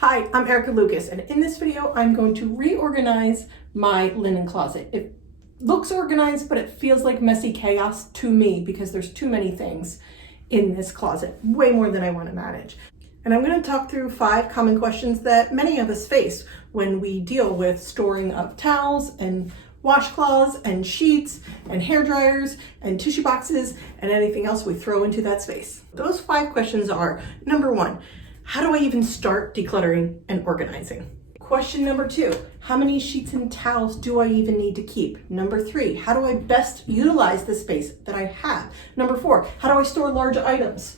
Hi, I'm Erica Lucas, and in this video, I'm going to reorganize my linen closet. It looks organized, but it feels like messy chaos to me because there's too many things in this closet, way more than I want to manage. And I'm going to talk through 5 common questions that many of us face when we deal with storing of towels and washcloths and sheets and hair dryers and tissue boxes and anything else we throw into that space. Those 5 questions are, number 1, how do I even start decluttering and organizing? Question number 2, how many sheets and towels do I even need to keep? Number 3, how do I best utilize the space that I have? Number 4, how do I store large items?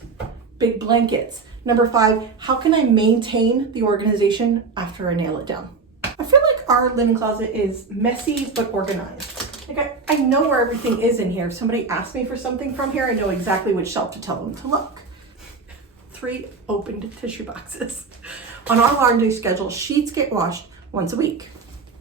Big blankets. Number 5, how can I maintain the organization after I nail it down? I feel like our linen closet is messy but organized. Like I know where everything is in here. If somebody asks me for something from here, I know exactly which shelf to tell them to look. 3 opened tissue boxes. On our laundry schedule, sheets get washed once a week.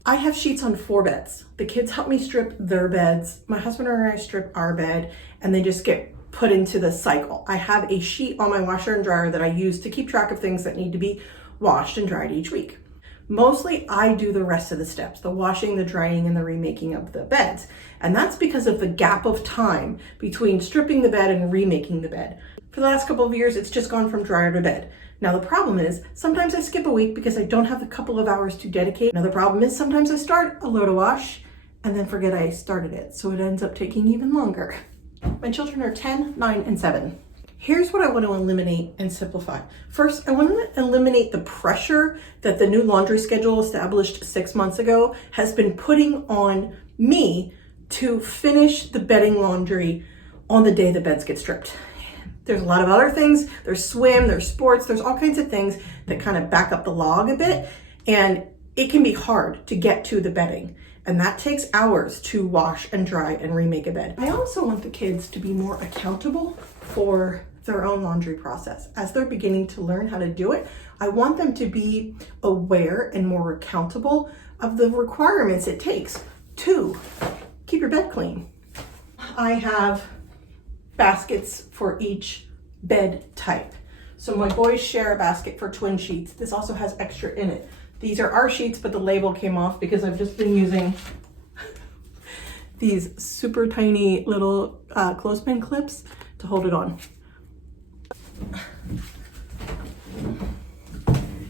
I have sheets on 4 beds. The kids help me strip their beds. My husband and I strip our bed, and they just get put into the cycle. I have a sheet on my washer and dryer that I use to keep track of things that need to be washed and dried each week. Mostly I do the rest of the steps, the washing, the drying, and the remaking of the beds. And that's because of the gap of time between stripping the bed and remaking the bed. For the last couple of years, it's just gone from dryer to bed. Now the problem is, sometimes I skip a week because I don't have a couple of hours to dedicate. Another problem is sometimes I start a load of wash and then forget I started it. So it ends up taking even longer. My children are 10, 9, and 7. Here's what I want to eliminate and simplify. First, I want to eliminate the pressure that the new laundry schedule established 6 months ago has been putting on me to finish the bedding laundry on the day the beds get stripped. There's a lot of other things. There's swim, there's sports, there's all kinds of things that kind of back up the log a bit. And it can be hard to get to the bedding. And that takes hours to wash and dry and remake a bed. I also want the kids to be more accountable for their own laundry process. As they're beginning to learn how to do it, I want them to be aware and more accountable of the requirements it takes to keep your bed clean. I have baskets for each bed type. So my boys share a basket for twin sheets. This also has extra in it. These are our sheets, but the label came off because I've just been using these super tiny little clothespin clips to hold it on.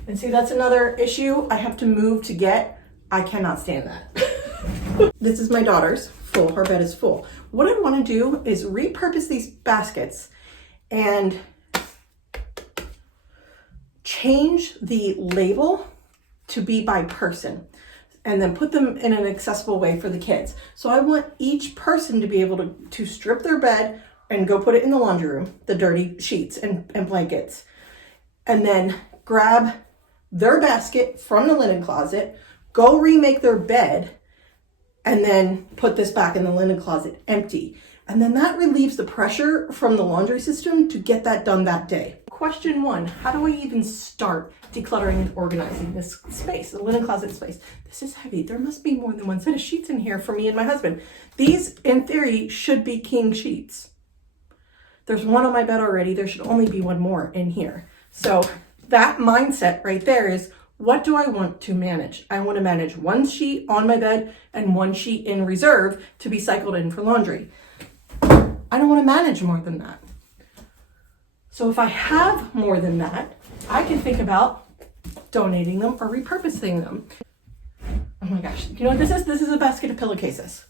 And see, that's another issue I have to move to get. I cannot stand that. This is my daughter's, full, her bed is full. What I want to do is repurpose these baskets and change the label to be by person and then put them in an accessible way for the kids. So I want each person to be able to strip their bed and go put it in the laundry room, the dirty sheets and blankets, and then grab their basket from the linen closet, go remake their bed, and then put this back in the linen closet empty. And then that relieves the pressure from the laundry system to get that done that day. Question 1, how do I even start decluttering and organizing this space, the linen closet space? This is heavy. There must be more than one set of sheets in here for me and my husband. These, in theory, should be king sheets. There's one on my bed already. There should only be one more in here. So that mindset right there is, what do I want to manage? I want to manage 1 sheet on my bed and 1 sheet in reserve to be cycled in for laundry. I don't want to manage more than that. So if I have more than that, I can think about donating them or repurposing them. Oh my gosh, you know what this is? This is a basket of pillowcases.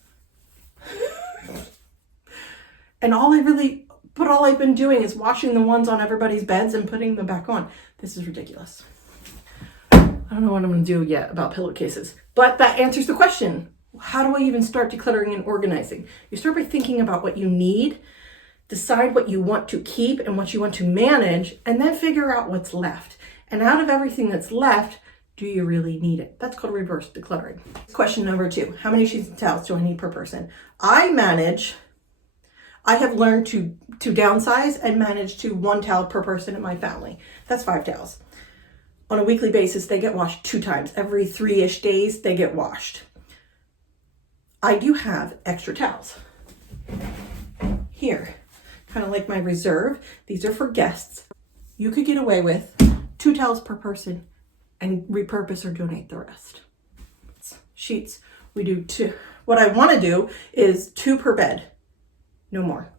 And all I've been doing is washing the ones on everybody's beds and putting them back on. This is ridiculous. I don't know what I'm going to do yet about pillowcases, but that answers the question. How do I even start decluttering and organizing? You start by thinking about what you need, decide what you want to keep and what you want to manage, and then figure out what's left. And out of everything that's left, do you really need it? That's called reverse decluttering. Question number 2, how many sheets and towels do I need per person? I have learned to downsize and manage to 1 towel per person in my family. That's 5 towels. On a weekly basis, they get washed 2 times. Every 3-ish days, they get washed. I do have extra towels here, kind of like my reserve. These are for guests. You could get away with 2 towels per person and repurpose or donate the rest. Sheets, we do 2. What I want to do is 2 per bed, no more.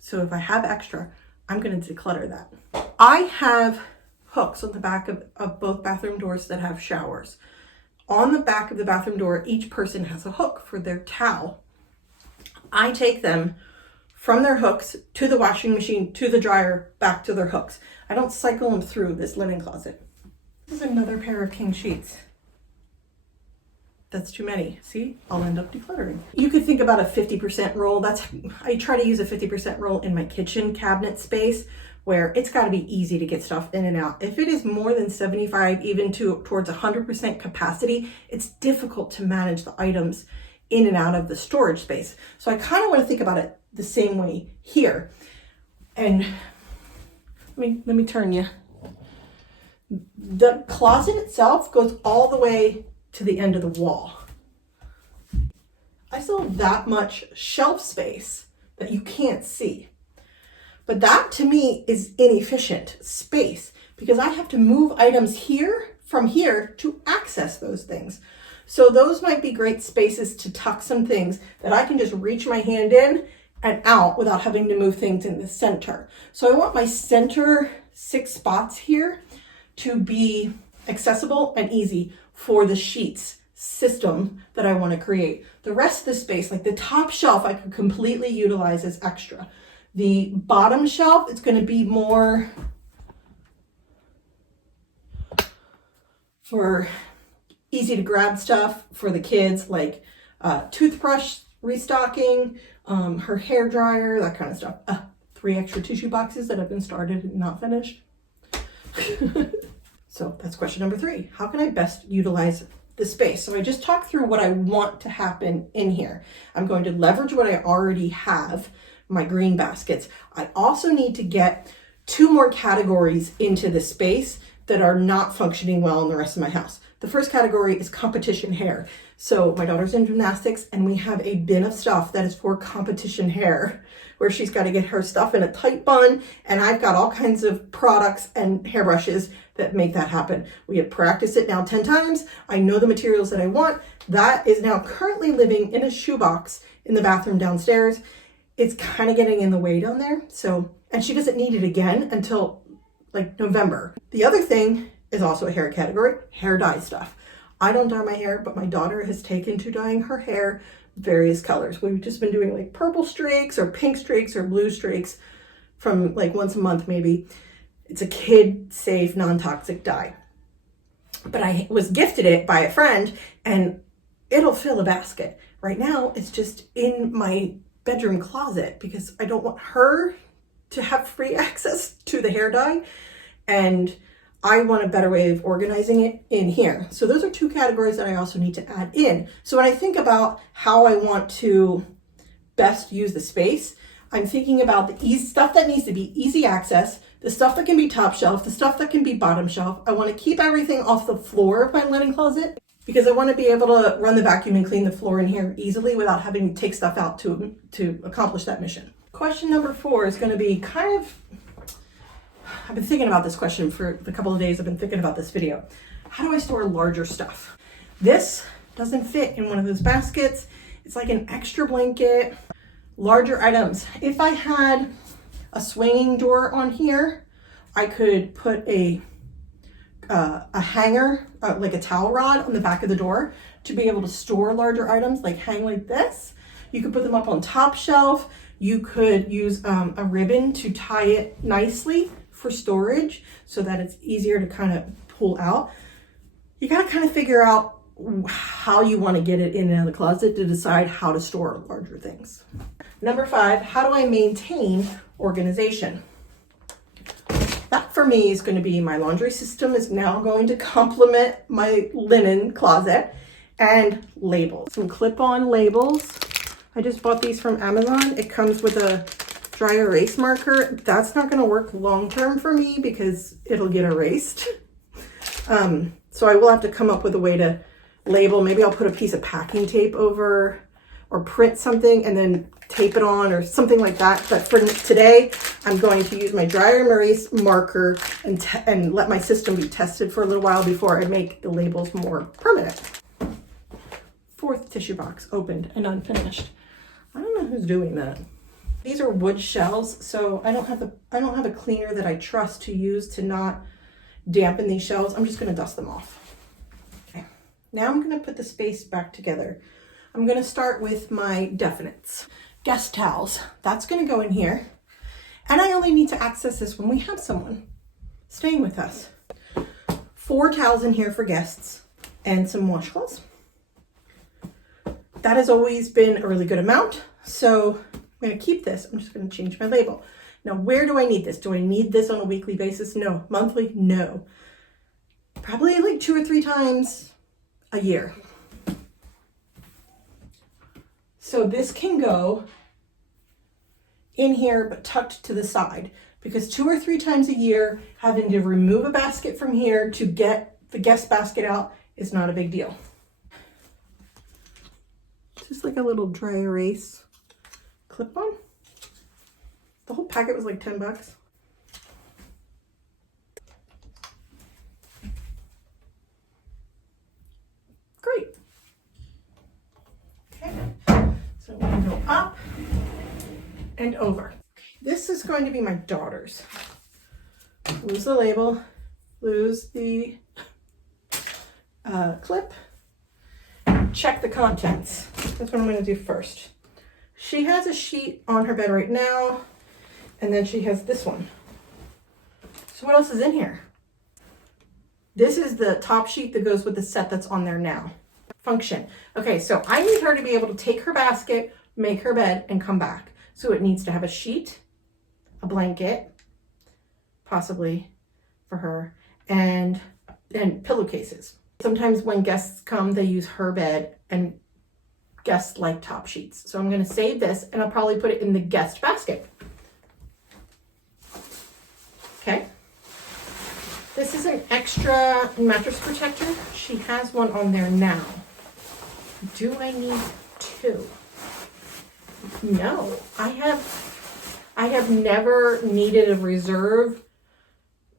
So if I have extra, I'm going to declutter that. I have hooks on the back of both bathroom doors that have showers. On the back of the bathroom door, each person has a hook for their towel. I take them from their hooks to the washing machine, to the dryer, back to their hooks. I don't cycle them through this linen closet. This is another pair of king sheets. That's too many. See, I'll end up decluttering. You could think about a 50% roll. I try to use a 50% roll in my kitchen cabinet space where it's got to be easy to get stuff in and out. If it is more than 75, even towards 100% capacity, it's difficult to manage the items in and out of the storage space. So I kind of want to think about it the same way here. And let me turn you. The closet itself goes all the way to the end of the wall. I still have that much shelf space that you can't see. But that to me is inefficient space because I have to move items from here to access those things. So those might be great spaces to tuck some things that I can just reach my hand in and out without having to move things in the center. So I want my center 6 spots here to be accessible and easy for the sheets system that I want to create. The rest of the space, like the top shelf, I could completely utilize as extra. The bottom shelf, it's going to be more for easy to grab stuff for the kids, like toothbrush restocking, her hair dryer, that kind of stuff. 3 extra tissue boxes that have been started and not finished. So that's question number 3. How can I best utilize the space? So I just talked through what I want to happen in here. I'm going to leverage what I already have, my green baskets. I also need to get 2 more categories into the space that are not functioning well in the rest of my house. The first category is competition hair. So my daughter's in gymnastics and we have a bin of stuff that is for competition hair where she's got to get her stuff in a tight bun, and I've got all kinds of products and hairbrushes that make that happen. We have practiced it now 10 times. I know the materials that I want. That is now currently living in a shoebox in the bathroom downstairs. It's kind of getting in the way down there. So, and she doesn't need it again until like November. The other thing is also a hair category, hair dye stuff. I don't dye my hair, but my daughter has taken to dyeing her hair various colors. We've just been doing like purple streaks or pink streaks or blue streaks from like once a month maybe. It's a kid safe, non-toxic dye. But I was gifted it by a friend and it'll fill a basket. Right now it's just in my bedroom closet because I don't want her to have free access to the hair dye, and I want a better way of organizing it in here. So those are 2 categories that I also need to add in. So when I think about how I want to best use the space, I'm thinking about the stuff that needs to be easy access, the stuff that can be top shelf, the stuff that can be bottom shelf. I want to keep everything off the floor of my linen closet because I want to be able to run the vacuum and clean the floor in here easily without having to take stuff out to accomplish that mission. Question number 4 is going to be kind of, I've been thinking about this question for the couple of days I've been thinking about this video. How do I store larger stuff? This doesn't fit in one of those baskets. It's like an extra blanket. Larger items. If I had a swinging door on here, I could put a hanger, like a towel rod on the back of the door to be able to store larger items, like hang like this. You could put them up on top shelf. You could use a ribbon to tie it nicely for storage so that it's easier to kind of pull out. You got to kind of figure out how you want to get it in and out of the closet to decide how to store larger things. Number 5, how do I maintain organization? That for me is going to be my laundry system is now going to complement my linen closet, and labels. Some clip-on labels. I just bought these from Amazon. It comes with a dry erase marker. That's not going to work long-term for me because it'll get erased. So I will have to come up with a way to label. Maybe I'll put a piece of packing tape over or print something and then tape it on or something like that. But for today, I'm going to use my dry erase marker and let my system be tested for a little while before I make the labels more permanent. Fourth tissue box opened and unfinished. I don't know who's doing that. These are wood shells, so I don't have a cleaner that I trust to use to not dampen these shells. I'm just going to dust them off. Okay. Now I'm going to put the space back together. I'm going to start with my definites. Guest towels. That's going to go in here. And I only need to access this when we have someone staying with us. 4 towels in here for guests and some washcloths. That has always been a really good amount. So I'm going to keep this. I'm just going to change my label. Now, where do I need this? Do I need this on a weekly basis? No. Monthly? No. Probably like 2 or 3 times a year. So this can go in here, but tucked to the side, because 2 or 3 times a year, having to remove a basket from here to get the guest basket out is not a big deal. Just like a little dry erase clip-on. The whole packet was like $10. Great. Okay, so I'm going to go up and over. This is going to be my daughter's. Lose the label, lose the clip, check the contents. That's what I'm going to do first. She has a sheet on her bed right now, and then she has this one. So what else is in here? This is the top sheet that goes with the set that's on there now. Function. Okay, so I need her to be able to take her basket, make her bed, and come back. So it needs to have a sheet, a blanket, possibly for her, and pillowcases. Sometimes when guests come, they use her bed, and guests like top sheets. So I'm going to save this, and I'll probably put it in the guest basket. Okay. This is an extra mattress protector. She has one on there now. Do I need 2? No, I have never needed a reserve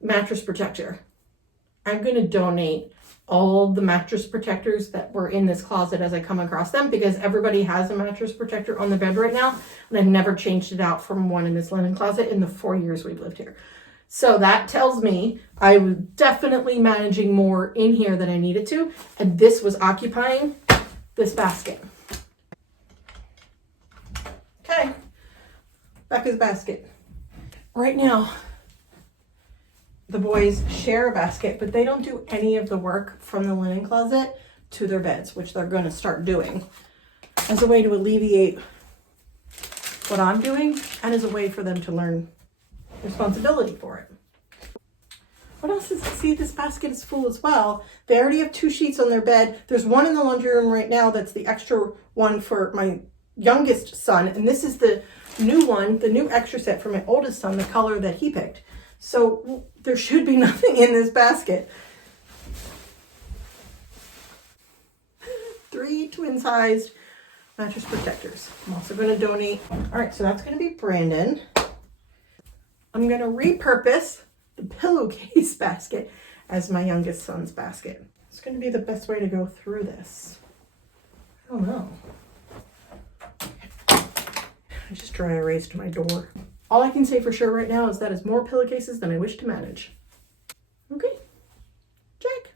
mattress protector. I'm going to donate all the mattress protectors that were in this closet as I come across them, because everybody has a mattress protector on the bed right now, and I've never changed it out from one in this linen closet in the 4 years we've lived here. So that tells me I was definitely managing more in here than I needed to, and this was occupying this basket. Okay, back to the basket. Right now, the boys share a basket, but they don't do any of the work from the linen closet to their beds, which they're going to start doing as a way to alleviate what I'm doing and as a way for them to learn responsibility for it. What else is, see, this basket is full as well. They already have 2 sheets on their bed. There's one in the laundry room right now that's the extra one for my youngest son, and this is the new one, the new extra set for my oldest son, the color that he picked. So there should be nothing in this basket. 3 twin-sized mattress protectors. I'm also going to donate. All right, so that's going to be Brandon. I'm going to repurpose the pillowcase basket as my youngest son's basket. It's going to be the best way to go through this. I don't know. I just dry erased my door. All I can say for sure right now is that is more pillowcases than I wish to manage. Okay, Jack.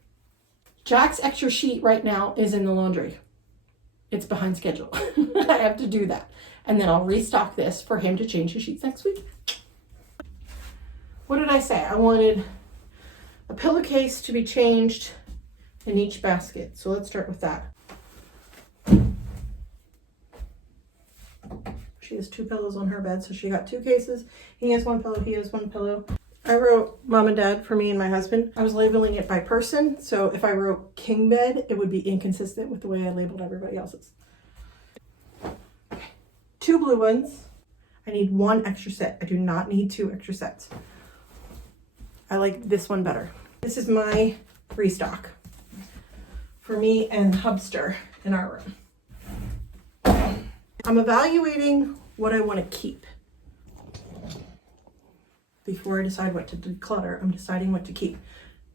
Jack's extra sheet right now is in the laundry. It's behind schedule. I have to do that. And then I'll restock this for him to change his sheets next week. What did I say? I wanted a pillowcase to be changed in each basket. So let's start with that. She has 2 pillows on her bed, so she got 2 cases. He has 1 pillow, he has 1 pillow. I wrote mom and dad for me and my husband. I was labeling it by person, so if I wrote king bed, it would be inconsistent with the way I labeled everybody else's. 2 blue ones. I need 1 extra set. I do not need 2 extra sets. I like this one better. This is my restock for me and Hubster in our room. I'm evaluating what I want to keep. Before I decide what to declutter, I'm deciding what to keep.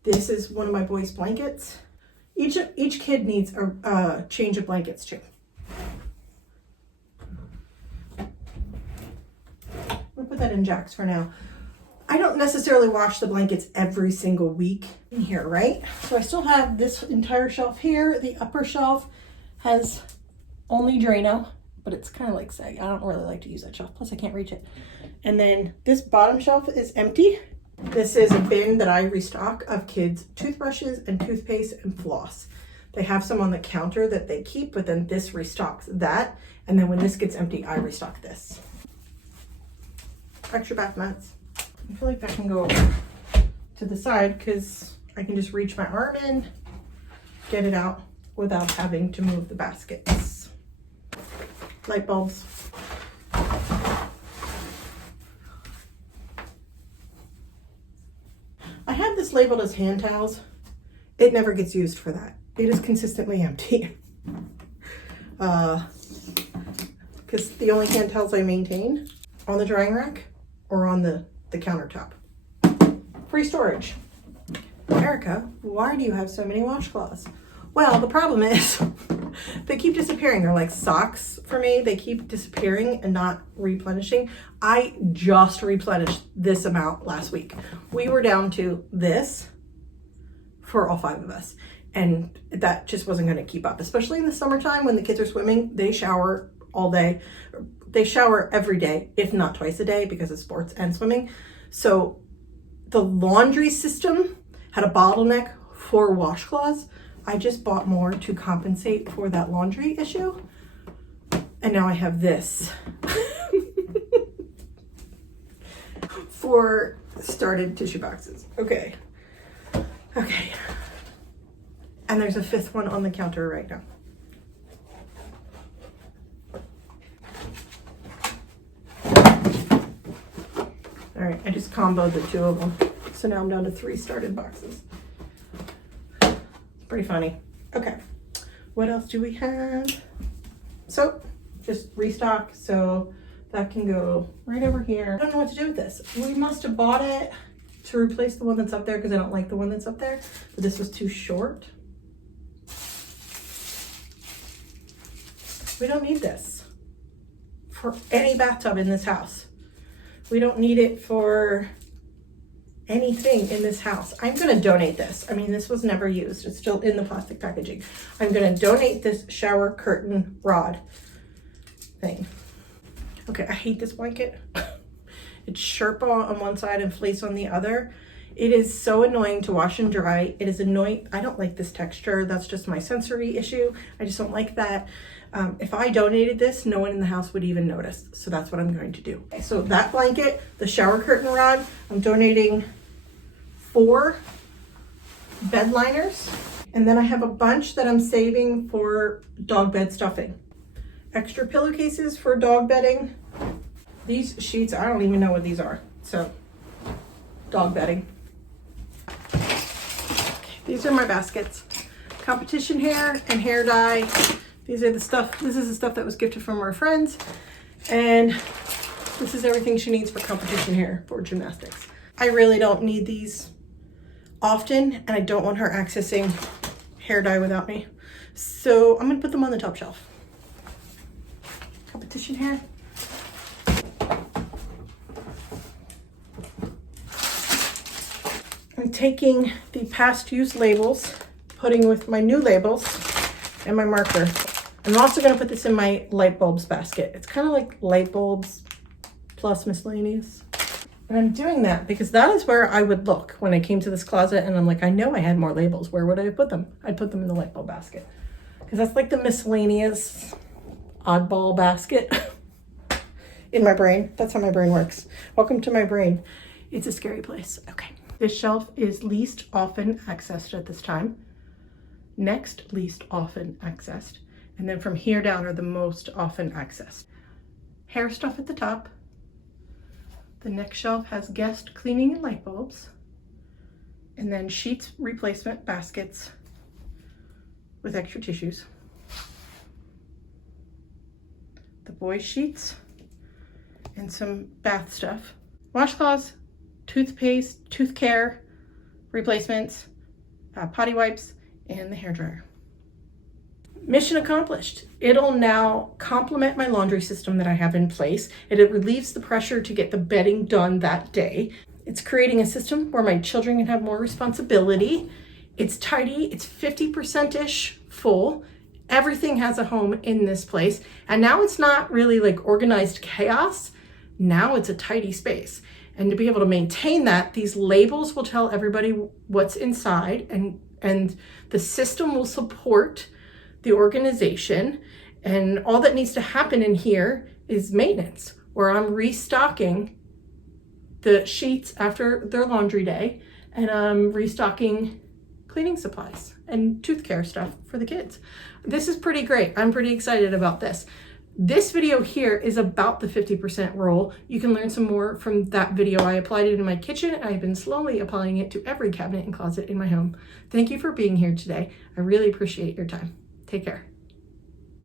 This is one of my boys' blankets. Each kid needs a change of blankets too. We'll put that in Jack's for now. I don't necessarily wash the blankets every single week in here, right? So I still have this entire shelf here. The upper shelf has only Drano, but it's kind of like sag. I don't really like to use that shelf. Plus I can't reach it. And then this bottom shelf is empty. This is a bin that I restock of kids' toothbrushes and toothpaste and floss. They have some on the counter that they keep, but then this restocks that. And then when this gets empty, I restock this. Extra bath mats. I feel like that can go to the side because I can just reach my arm in, get it out without having to move the baskets. Light bulbs. I have this labeled as hand towels. It never gets used for that. It is consistently empty. Because the only hand towels I maintain on the drying rack or on the countertop. Free storage. Erica, why do you have so many washcloths? Well, the problem is they keep disappearing. They're like socks for me. They keep disappearing and not replenishing. I just replenished this amount last week. We were down to this for all 5 of us. And that just wasn't going to keep up, especially in the summertime when the kids are swimming. They shower all day. They shower every day, if not twice a day, because of sports and swimming. So the laundry system had a bottleneck for washcloths. I just bought more to compensate for that laundry issue. And now I have this for started tissue boxes. Okay. And there's a 5th one on the counter right now. All right, I just comboed the 2 of them. So now I'm down to 3 started boxes. It's pretty funny. Okay, what else do we have? Soap, just restock. So that can go right over here. I don't know what to do with this. We must have bought it to replace the one that's up there because I don't like the one that's up there. But this was too short. We don't need this for any bathtub in this house. We don't need it for anything in this house. I'm going to donate this. I mean, this was never used. It's still in the plastic packaging. I'm going to donate this shower curtain rod thing. Okay, I hate this blanket. It's Sherpa on one side and fleece on the other. It is so annoying to wash and dry. It is annoying. I don't like this texture. That's just my sensory issue. I just don't like that. If I donated this, no one in the house would even notice. So that's what I'm going to do. Okay, so that blanket, the shower curtain rod, I'm donating 4 bed liners. And then I have a bunch that I'm saving for dog bed stuffing. Extra pillowcases for dog bedding. These sheets, I don't even know what these are. So, dog bedding. Okay, these are my baskets. Competition hair and hair dye. These are the stuff, this is the stuff that was gifted from our friends. And this is everything she needs for competition hair for gymnastics. I really don't need these often, and I don't want her accessing hair dye without me. So I'm gonna put them on the top shelf. Competition hair. I'm taking the past use labels, putting with my new labels and my marker. I'm also going to put this in my light bulbs basket. It's kind of like light bulbs plus miscellaneous. And I'm doing that because that is where I would look when I came to this closet and I'm like, I know I had more labels. Where would I put them? I'd put them in the light bulb basket because that's like the miscellaneous oddball basket in my brain. That's how my brain works. Welcome to my brain. It's a scary place. Okay. This shelf is least often accessed at this time. Next least often accessed. And then from here down are the most often accessed. Hair stuff at the top. The next shelf has guest cleaning and light bulbs. And then sheets replacement baskets with extra tissues. The boys' sheets and some bath stuff. Washcloths, toothpaste, tooth care replacements, potty wipes, and the hairdryer. Mission accomplished. It'll now complement my laundry system that I have in place. It relieves the pressure to get the bedding done that day. It's creating a system where my children can have more responsibility. It's tidy, it's 50%-ish full. Everything has a home in this place. And now it's not really like organized chaos. Now it's a tidy space. And to be able to maintain that, these labels will tell everybody what's inside, and the system will support the organization. And all that needs to happen in here is maintenance, where I'm restocking the sheets after their laundry day, and I'm restocking cleaning supplies and tooth care stuff for the kids. This is pretty great. I'm pretty excited about this. This video here is about the 50% rule. You can learn some more from that video. I applied it in my kitchen, and I've been slowly applying it to every cabinet and closet in my home. Thank you for being here today. I really appreciate your time. Take care.